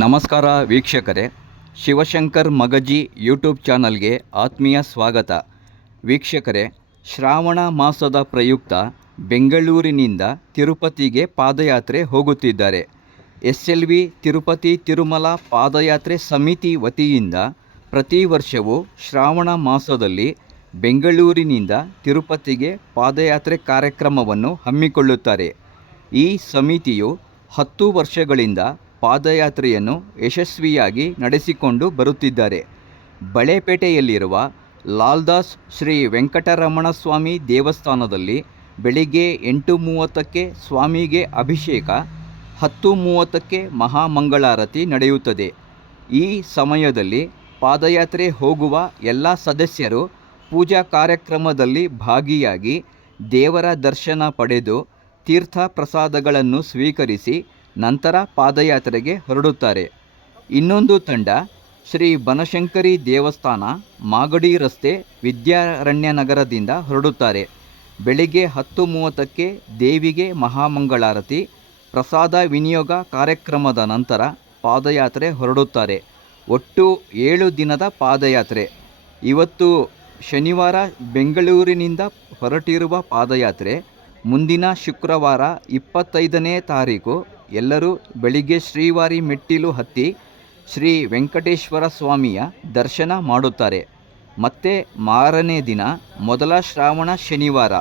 ನಮಸ್ಕಾರ ವೀಕ್ಷಕರೇ, ಶಿವಶಂಕರ್ ಮಗಜಿ ಯೂಟ್ಯೂಬ್ ಚಾನಲ್ಗೆ ಆತ್ಮೀಯ ಸ್ವಾಗತ. ವೀಕ್ಷಕರೇ, ಶ್ರಾವಣ ಮಾಸದ ಪ್ರಯುಕ್ತ ಬೆಂಗಳೂರಿನಿಂದ ತಿರುಪತಿಗೆ ಪಾದಯಾತ್ರೆ ಹೋಗುತ್ತಿದ್ದಾರೆ. S L V Tirupati Tirumala ಪಾದಯಾತ್ರೆ ಸಮಿತಿ ವತಿಯಿಂದ ಪ್ರತಿ ವರ್ಷವೂ ಶ್ರಾವಣ ಮಾಸದಲ್ಲಿ ಬೆಂಗಳೂರಿನಿಂದ ತಿರುಪತಿಗೆ ಪಾದಯಾತ್ರೆ ಕಾರ್ಯಕ್ರಮವನ್ನು ಹಮ್ಮಿಕೊಳ್ಳುತ್ತಾರೆ. ಈ ಸಮಿತಿಯು ಹತ್ತು ವರ್ಷಗಳಿಂದ ಪಾದಯಾತ್ರೆಯನ್ನು ಯಶಸ್ವಿಯಾಗಿ ನಡೆಸಿಕೊಂಡು ಬರುತ್ತಿದ್ದಾರೆ. ಬಳೆಪೇಟೆಯಲ್ಲಿರುವ ಲಾಲ್ದಾಸ್ ಶ್ರೀ ವೆಂಕಟರಮಣ ಸ್ವಾಮಿ ದೇವಸ್ಥಾನದಲ್ಲಿ ಬೆಳಿಗ್ಗೆ ಎಂಟು ಮೂವತ್ತಕ್ಕೆ ಸ್ವಾಮಿಗೆ ಅಭಿಷೇಕ ಹತ್ತು ಮೂವತ್ತಕ್ಕೆ ಮಹಾಮಂಗಳಾರತಿ ನಡೆಯುತ್ತದೆ. ಈ ಸಮಯದಲ್ಲಿ ಪಾದಯಾತ್ರೆ ಹೋಗುವ ಎಲ್ಲ ಸದಸ್ಯರು ಪೂಜಾ ಕಾರ್ಯಕ್ರಮದಲ್ಲಿ ಭಾಗಿಯಾಗಿ ದೇವರ ದರ್ಶನ ಪಡೆದು ತೀರ್ಥ ಪ್ರಸಾದಗಳನ್ನು ಸ್ವೀಕರಿಸಿ ನಂತರ ಪಾದಯಾತ್ರೆಗೆ ಹೊರಡುತ್ತಾರೆ. ಇನ್ನೊಂದು ತಂಡ ಶ್ರೀ ಬನಶಂಕರಿ ದೇವಸ್ಥಾನ ಮಾಗಡಿ ರಸ್ತೆ ವಿದ್ಯಾರಣ್ಯನಗರದಿಂದ ಹೊರಡುತ್ತಾರೆ. ಬೆಳಿಗ್ಗೆ ಹತ್ತು ಮೂವತ್ತಕ್ಕೆ ದೇವಿಗೆ ಮಹಾಮಂಗಳಾರತಿ, ಪ್ರಸಾದ ವಿನಿಯೋಗ ಕಾರ್ಯಕ್ರಮದ ನಂತರ ಪಾದಯಾತ್ರೆ ಹೊರಡುತ್ತಾರೆ. ಒಟ್ಟು ಏಳು ದಿನದ ಪಾದಯಾತ್ರೆ. ಇವತ್ತು ಶನಿವಾರ ಬೆಂಗಳೂರಿನಿಂದ ಹೊರಟಿರುವ ಪಾದಯಾತ್ರೆ ಮುಂದಿನ ಶುಕ್ರವಾರ ಇಪ್ಪತ್ತೈದನೇ ತಾರೀಕು ಎಲ್ಲರೂ ಬೆಳಿಗ್ಗೆ ಶ್ರೀವಾರಿ ಮೆಟ್ಟಿಲು ಹತ್ತಿ ಶ್ರೀ ವೆಂಕಟೇಶ್ವರ ಸ್ವಾಮಿಯ ದರ್ಶನ ಮಾಡುತ್ತಾರೆ. ಮತ್ತೆ ಮಾರನೇ ದಿನ, ಮೊದಲ ಶ್ರಾವಣ ಶನಿವಾರ,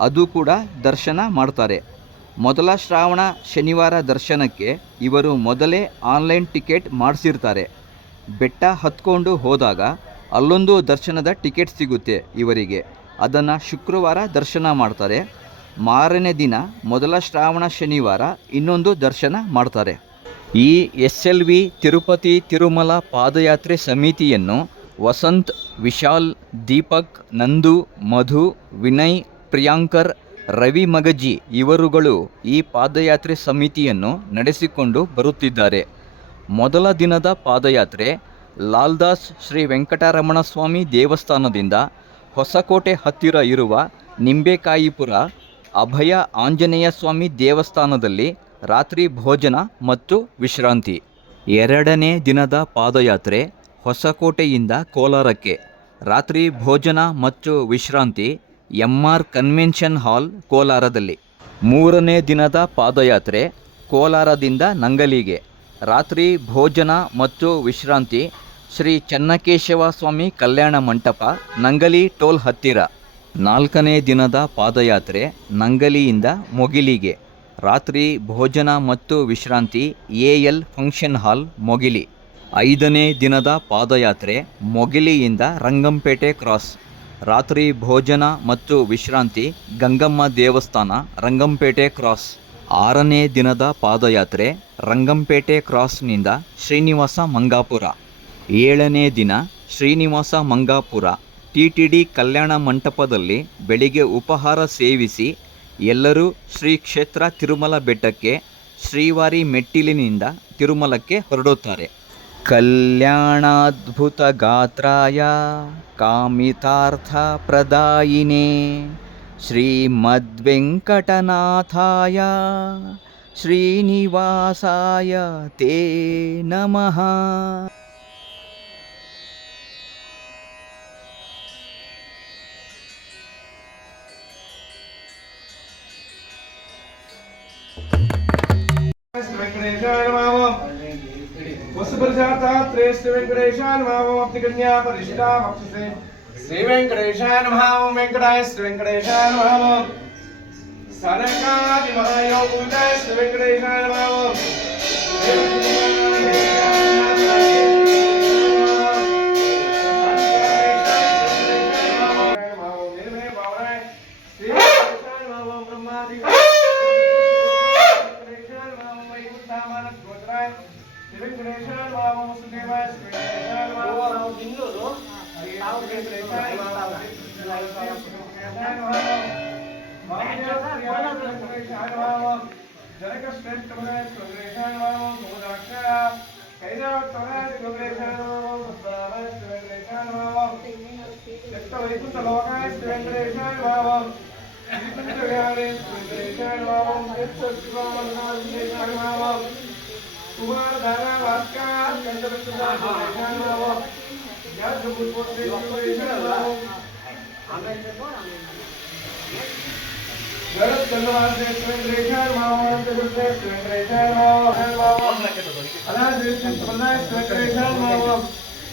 ಅದು ಕೂಡ ದರ್ಶನ ಮಾಡ್ತಾರೆ. ಮೊದಲ ಶ್ರಾವಣ ಶನಿವಾರ ದರ್ಶನಕ್ಕೆ ಇವರು ಮೊದಲೇ ಆನ್ಲೈನ್ ಟಿಕೆಟ್ ಮಾಡಿಸಿರ್ತಾರೆ. ಬೆಟ್ಟ ಹತ್ಕೊಂಡು ಹೋದಾಗ ಅಲ್ಲೊಂದು ದರ್ಶನದ ಟಿಕೆಟ್ ಸಿಗುತ್ತೆ ಇವರಿಗೆ. ಅದನ್ನು ಶುಕ್ರವಾರ ದರ್ಶನ ಮಾಡ್ತಾರೆ. ಮಾರನೇ ದಿನ ಮೊದಲ ಶ್ರಾವಣ ಶನಿವಾರ ಇನ್ನೊಂದು ದರ್ಶನ ಮಾಡ್ತಾರೆ. ಈ S L V Tirupati Tirumala ಪಾದಯಾತ್ರೆ ಸಮಿತಿಯನ್ನು ವಸಂತ್, ವಿಶಾಲ್, ದೀಪಕ್, ನಂದು, ಮಧು, ವಿನಯ್, ಪ್ರಿಯಾಂಕರ್, ರವಿ ಮಗಜಿ ಇವರುಗಳು ಈ ಪಾದಯಾತ್ರೆ ಸಮಿತಿಯನ್ನು ನಡೆಸಿಕೊಂಡು ಬರುತ್ತಿದ್ದಾರೆ. ಮೊದಲ ದಿನದ ಪಾದಯಾತ್ರೆ ಲಾಲ್ದಾಸ್ ಶ್ರೀ ವೆಂಕಟರಮಣ ಸ್ವಾಮಿ ದೇವಸ್ಥಾನದಿಂದ ಹೊಸಕೋಟೆ ಹತ್ತಿರ ಇರುವ ನಿಂಬೆಕಾಯಿಪುರ ಅಭಯ ಆಂಜನೇಯ ಸ್ವಾಮಿ ದೇವಸ್ಥಾನದಲ್ಲಿ ರಾತ್ರಿ ಭೋಜನ ಮತ್ತು ವಿಶ್ರಾಂತಿ. ಎರಡನೇ ದಿನದ ಪಾದಯಾತ್ರೆ ಹೊಸಕೋಟೆಯಿಂದ ಕೋಲಾರಕ್ಕೆ. ರಾತ್ರಿ ಭೋಜನ ಮತ್ತು ವಿಶ್ರಾಂತಿ ಎಂ ಆರ್ ಕನ್ವೆನ್ಷನ್ ಹಾಲ್ ಕೋಲಾರದಲ್ಲಿ. ಮೂರನೇ ದಿನದ ಪಾದಯಾತ್ರೆ ಕೋಲಾರದಿಂದ ನಂಗಲಿಗೆ. ರಾತ್ರಿ ಭೋಜನ ಮತ್ತು ವಿಶ್ರಾಂತಿ ಶ್ರೀ ಚನ್ನಕೇಶವ ಸ್ವಾಮಿ ಕಲ್ಯಾಣ ಮಂಟಪ, ನಂಗಲಿ ಟೋಲ್ ಹತ್ತಿರ. ನಾಲ್ಕನೇ ದಿನದ ಪಾದಯಾತ್ರೆ ನಂಗಲಿಯಿಂದ ಮೊಗಿಲಿಗೆ. ರಾತ್ರಿ ಭೋಜನ ಮತ್ತು ವಿಶ್ರಾಂತಿ A L function hall, Mogili. ಐದನೇ ದಿನದ ಪಾದಯಾತ್ರೆ ಮೊಗಿಲಿಯಿಂದ ರಂಗಂಪೇಟೆ ಕ್ರಾಸ್. ರಾತ್ರಿ ಭೋಜನ ಮತ್ತು ವಿಶ್ರಾಂತಿ ಗಂಗಮ್ಮ ದೇವಸ್ಥಾನ, ರಂಗಂಪೇಟೆ ಕ್ರಾಸ್. ಆರನೇ ದಿನದ ಪಾದಯಾತ್ರೆ ರಂಗಂಪೇಟೆ ಕ್ರಾಸ್ನಿಂದ ಶ್ರೀನಿವಾಸ ಮಂಗಾಪುರ. ಏಳನೇ ದಿನ Srinivasa Mangapura. T T D ಕಲ್ಯಾಣ ಮಂಟಪದಲ್ಲಿ ಬೆಳಿಗ್ಗೆ ಉಪಹಾರ ಸೇವಿಸಿ ಎಲ್ಲರೂ ಶ್ರೀ ಕ್ಷೇತ್ರ ತಿರುಮಲ ಬೆಟ್ಟಕ್ಕೆ ಶ್ರೀವಾರಿ ಮೆಟ್ಟಿಲಿನಿಂದ ತಿರುಮಲಕ್ಕೆ ಹೊರಡುತ್ತಾರೆ. ಕಲ್ಯಾಣಾದ್ಭುತ ಗಾತ್ರಾಯ ಕಾಮಿತಾರ್ಥ ಪ್ರದಾಯಿನೇ ಶ್ರೀಮದ್ವೆಂಕಟನಾಥಾಯ ಶ್ರೀನಿವಾಸಾಯ ತೇ ನಮಃ. अपनी कन्या परिष्ठा भक्त से श्री वेंकटेशाय नमः वेंकटाय श्री वेंकटेशाय नमः सनकादि महायोग श्री वेंकटेशाय नमः వైకుంఠ లోకాయ వెంకటేశాయ భావం వెంకటేశాయ భావం వెంకటేశాయ భావం కుమార ధారా భాస్కర్ వెంకటేశాయ భావం జగత్ చంద్రవాసేశ్వరేశాయ భావం వెంకటేశాయ భావం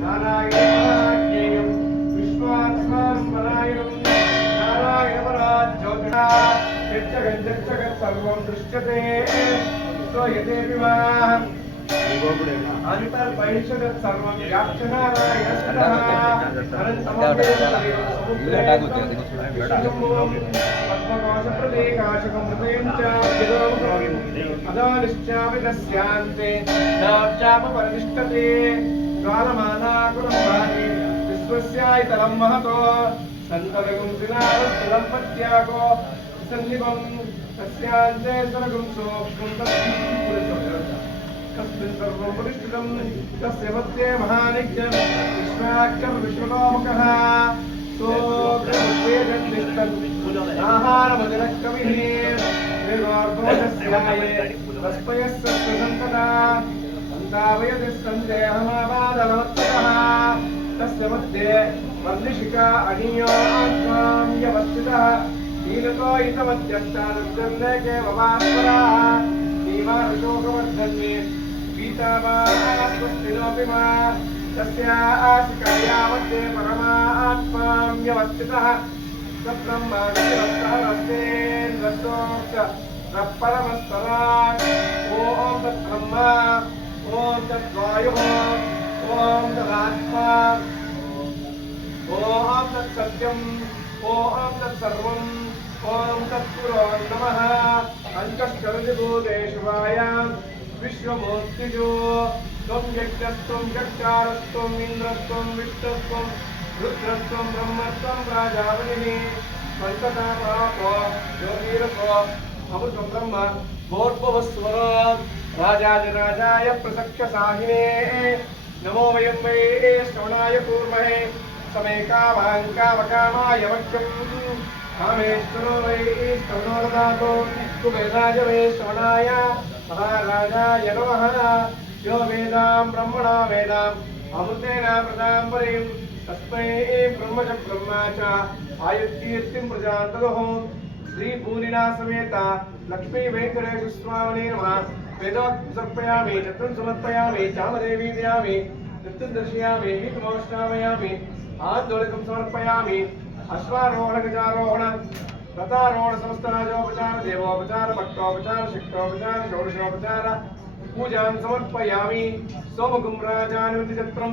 నారాయణ విశ్వాత్మారాయణం నారాయణపరాజ్యోతిషా జగత్ సర్వం దృశ్యతే సో యదేవి వా గోపుడేనా అదానిశ్చావిదస్యాంతే నాబ్జాపరిష్టతే కాలమానాకులమాని విశ్వస్యాయతరం మహతో సంతరగం శ్రీనాథస్థలం సన్నిపం తస్యాంతే సరగం సోక్షం तस्मिन् सर्वं प्रतिष्ठितं तस्य मध्ये महानिज्ञं विश्वाक्षर विश्वलोकः आहारमजनकविः निर्वार्भोजस्याये तस्मयः सत्सन्तदा सन्तावयति सन्देहमावादनवत्सरः तस्य मध्ये वर्णिशिका अनीयोत्मां व्यवस्थितः नीलतो इतमध्यस्तानुर्गन्धके ममास्पराः सीमानुशोकवर्धन्ये पीतामास्वस्तिनोऽपि मा तस्याशिकायामध्ये परमात्मां व्यवस्थितः स ब्रह्माण्डस्तेन्द्रस्तोक्त परमस्तरान् ॐ तत्ब्रह्म ॐ तद्वायुः ॐ तदात्मा ॐ तत्सत्यम् ॐ तत्सर्वम् ॐ तत्पुरो नमः पञ्चश्चरदिभूतेषु वायां विश्वमूर्तिषु त्वं यज्ञस्त्वं चकारस्त्वम् इन्द्रस्त्वं विष्णुस्त्वं रुद्रस्त्वं ब्रह्मत्वं राजावलिः पञ्चतापापो ज्योतिरसो ब्रह्म भोर्भवस्वर राजाधिराजाय प्रसख्य साहिने नमो वयं श्रवणाय वक्ष्यम्। कामेश्वरो वै कुबेराज वै श्रवणाय महाराजाय नमः यो वेदां ब्रह्मणा वेदाम् अमृतेन प्रदां परीं तस्मै ब्रह्म च ब्रह्मा च आयुर्कीर्तिं प्रजान्तगः श्रीभूरिणा समेत लक्ष्मी वेङ्कटेश स्वामिने नमः वेदोक्त समर्पयामि चतुर् समर्पयामि चामदेवी दयामि नृत्यं दर्शयामि गीतमोष्ठामयामि आन्दोलकं समर्पयामि अश्वारोहणगजारोहण తథారోణ సంస్థాజోపచార దేవోపచార భక్తోపచార శక్తోపచార షోడశోపచార పూజాన్ సమర్పయామి సోమగుం రాజానుమతి చత్రం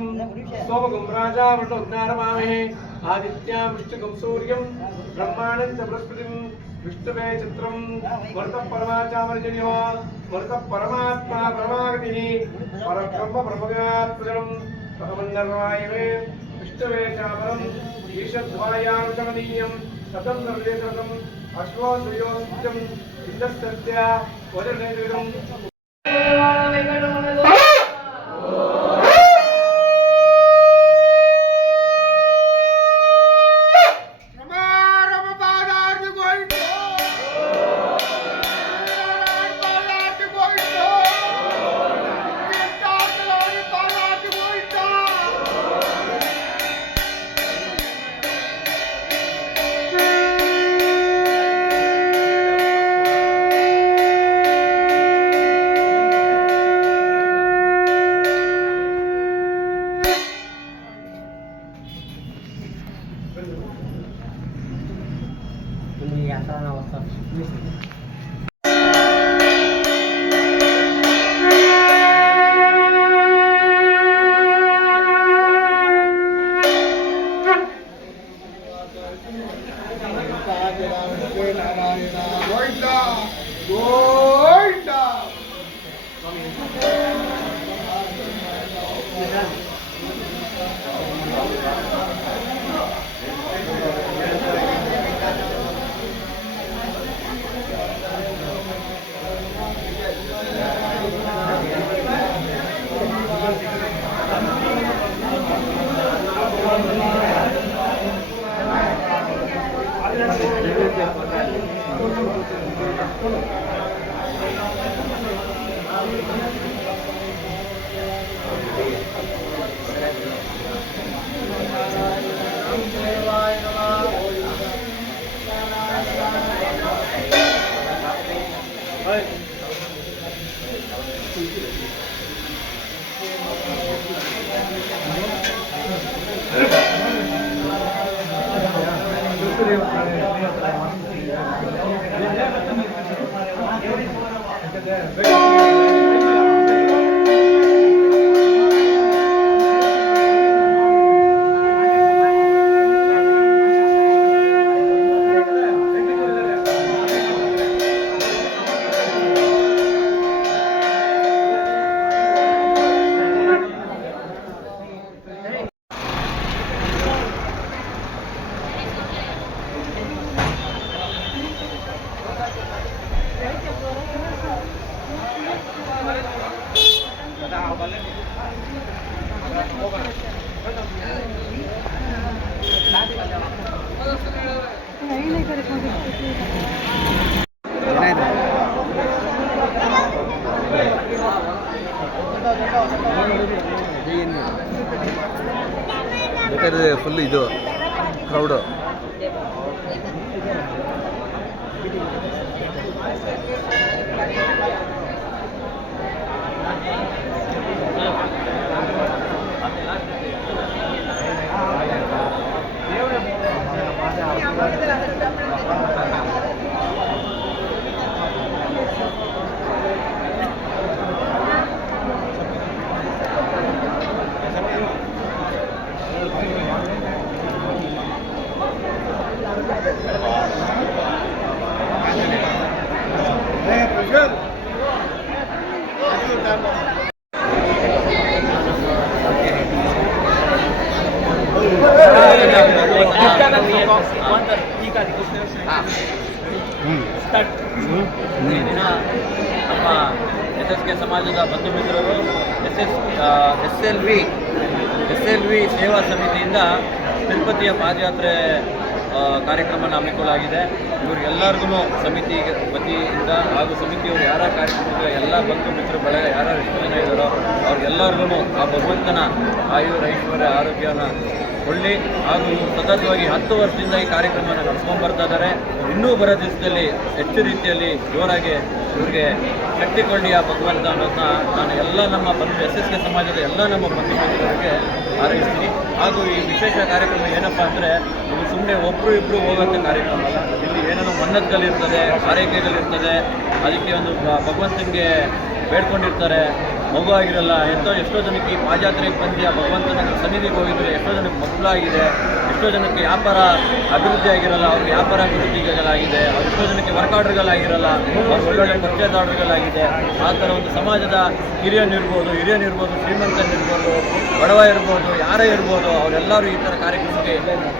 సోమగుం రాజా వృటోద్ధారమామహే ఆదిత్యాముష్టికం సూర్యం బ్రహ్మాణం చ బృహస్పతిం విష్ణువే చిత్రం వరత పరమాచామర్జన్యో వరత పరమాత్మా పరమాగతి పరబ్రహ్మ ప్రమగాత్మజం భగవన్నర్వాయవే విష్ణువే చాపరం ఈశ్వద్వాయానుచమనీయం కథం నిర్వేదం అశ్వాశ్రయోస్యం ఇంద్రస్య వరణ coming. ಫುಲ್ ಇದು ಕ್ರೌಡು ದಿನ ನಮ್ಮ ಎಸ್ ಎಸ್ ಕೆ ಸಮಾಜದ ಬಂಧು ಮಿತ್ರರು S S S L V S L V ಸೇವಾ ಸಮಿತಿಯಿಂದ ತಿರುಪತಿಯ ಪಾದಯಾತ್ರೆ ಕಾರ್ಯಕ್ರಮ ಕಾರ್ಯಕ್ರಮನ ಹಮ್ಮಿಕೊಳ್ಳಲಾಗಿದೆ ಇವರಿಗೆಲ್ಲರಿಗೂ ಸಮಿತಿ ವತಿಯಿಂದ ಹಾಗೂ ಸಮಿತಿಯವರು ಯಾರ ಕಾರ್ಯಕ್ರಮದ ಎಲ್ಲ ಬಂಧು ಮಿತ್ರರು ಬಳಗ ಯಾರು ಎಷ್ಟು ಜನ ಇದ್ದಾರೋ ಅವ್ರಿಗೆಲ್ಲರಿಗೂ ಆ ಭಗವಂತನ ಆಯುರ ಐಶ್ವರ್ಯ, ಆರೋಗ್ಯನ ಕೊಳ್ಳಿ ಹಾಗೂ ಸತತವಾಗಿ ಹತ್ತು ವರ್ಷದಿಂದ ಈ ಕಾರ್ಯಕ್ರಮನ ನಡೆಸ್ಕೊಂಡು ಬರ್ತಾ ಇದ್ದಾರೆ. ಇನ್ನೂ ಬರೋ ದಿವಸದಲ್ಲಿ ಹೆಚ್ಚು ರೀತಿಯಲ್ಲಿ ಜೋರಾಗಿ ಇವ್ರಿಗೆ ಆ ಭಗವಂತ ಅನ್ನೋದನ್ನ ನಾನು ಎಲ್ಲ ನಮ್ಮ ಬಂಧು, ಎಸ್ ಎಸ್ ಕೆ ಸಮಾಜದ ಎಲ್ಲ ನಮ್ಮ ಬಂಧು ಮಿತ್ರರಿಗೆ ಹಾರೈಸ್ತೀನಿ. ಹಾಗೂ ಈ ವಿಶೇಷ ಕಾರ್ಯಕ್ರಮ ಏನಪ್ಪ ಅಂದರೆ, ಇದು ಸುಮ್ಮನೆ ಒಬ್ಬರು ಇಬ್ಬರು ಹೋಗೋಂಥ ಕಾರ್ಯಕ್ರಮ ಅಲ್ಲ. ಇಲ್ಲಿ ಏನೇನೋ ಮನ್ನತ್ಗಳಿರ್ತದೆ ಆರೈಕೆಗಳಿರ್ತದೆ ಅದಕ್ಕೆ ಒಂದು ಭಗವಂತನಿಗೆ ಬೇಡ್ಕೊಂಡಿರ್ತಾರೆ. ಮಗು ಆಗಿರಲ್ಲ ಎಷ್ಟೋ ಎಷ್ಟೋ ಜನಕ್ಕೆ ಈ ಪಾದಯಾತ್ರೆಗೆ ಬಂದು ಆ ಭಗವಂತನ ಸನ್ನಿಧಿಗೆ ಹೋಗಿದ್ರೆ ಎಷ್ಟೋ ಜನಕ್ಕೆ ಮಕ್ಕಳಾಗಿದೆ. ಎಷ್ಟೋ ಜನಕ್ಕೆ ವ್ಯಾಪಾರ ಅಭಿವೃದ್ಧಿ ಆಗಿರಲ್ಲ, ಅವ್ರಿಗೆ ವ್ಯಾಪಾರ ಅಭಿವೃದ್ಧಿಗಳಾಗಿದೆ ಅವ್ರು ಎಷ್ಟೋ ಜನಕ್ಕೆ ವರ್ಕ್ ಆರ್ಡರ್ಗಳಾಗಿರಲ್ಲ ಅವ್ರು ಒಳ್ಳೊಳ್ಳೆ ಪರ್ಚೇಸ್ ಆರ್ಡರ್ಗಳಾಗಿದೆ ಆ ಥರ ಒಂದು ಸಮಾಜದ ಹಿರಿಯನಿರ್ಬೋದು ಹಿರಿಯನಿರ್ಬೋದು, ಶ್ರೀಮಂತನಿರ್ಬೋದು ಬಡವ ಇರ್ಬೋದು ಯಾರೇ ಇರ್ಬೋದು, ಅವರೆಲ್ಲರೂ ಈ ಥರ ಕಾರ್ಯಕ್ರಮಕ್ಕೆ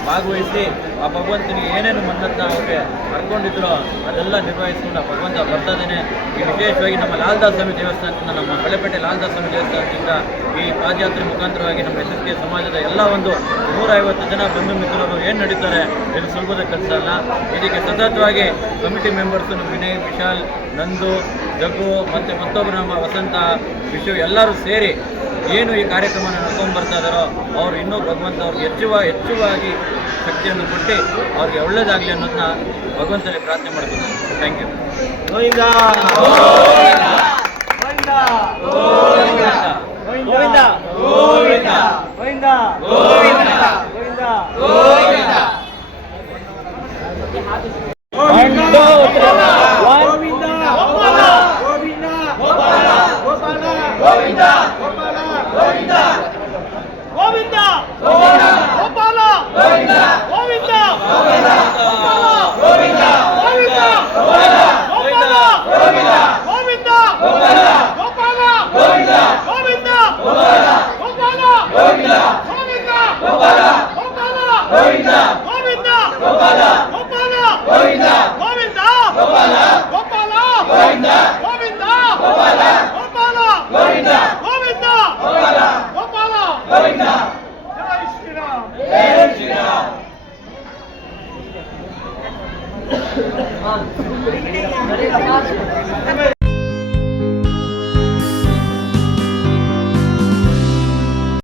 ಭಾಗವಹಿಸಿ ಆ ಭಗವಂತನಿಗೆ ಏನೇನು ಮನ್ನತ್ತ ಅವ್ರಿಗೆ ಕರ್ಕೊಂಡಿದ್ರು ಅದೆಲ್ಲ ನಿರ್ವಹಿಸ್ಕೊಂಡು ಆ ಭಗವಂತ ಬರ್ತಾ ಇದ್ದಾನೆ ಈ ವಿಶೇಷವಾಗಿ ನಮ್ಮ ಲಾಲ್ದಾಸ್ ಸ್ವಾಮಿ ದೇವಸ್ಥಾನದಿಂದ, ನಮ್ಮ ಹಳೆಪೇಟೆ ಲಾಲ್ದಾಸ್ ಸ್ವಾಮಿ ದೇವಸ್ಥಾನದಿಂದ ಈ ಪಾದಯಾತ್ರೆ ಮುಖಾಂತರವಾಗಿ ನಮ್ಮ ಎಸ್ ಸಮಾಜದ ಎಲ್ಲ ಒಂದು ನೂರೈವತ್ತು ಜನ ಬಂಧು ಮಿತ್ರರು ಏನು ನಡೀತಾರೆ ಇದು ಸುಲಭದ ಕೆಲಸ ಅಲ್ಲ. ಇದಕ್ಕೆ ಸತತವಾಗಿ ಕಮಿಟಿ ಮೆಂಬರ್ಸು ನಮ್ಮ ವಿನಯ್ ವಿಶಾಲ್ ನಂದು ಜಗ್ಗು ಮತ್ತು ಮತ್ತೊಬ್ಬರು ನಮ್ಮ ವಸಂತ ವಿಶ್ವ ಎಲ್ಲರೂ ಸೇರಿ ಏನು ಈ ಕಾರ್ಯಕ್ರಮನ ನಡ್ಕೊಂಡು ಬರ್ತಾ ಇದ್ದಾರೋ ಅವರು ಇನ್ನೂ ಭಗವಂತ ಅವ್ರಿಗೆ ಹೆಚ್ಚುವ ಹೆಚ್ಚುವಾಗಿ ಶಕ್ತಿಯನ್ನು ಕೊಟ್ಟು ಅವ್ರಿಗೆ ಒಳ್ಳೇದಾಗಲಿ ಅನ್ನೋದನ್ನ ಭಗವಂತನಲ್ಲಿ ಪ್ರಾರ್ಥನೆ ಮಾಡ್ತೀನಿ ಥ್ಯಾಂಕ್ ಯು ಗೋವಿಂದ! ಗೋವಿಂದ! ಗೋವಿಂದ! ಗೋವಿಂದ! 五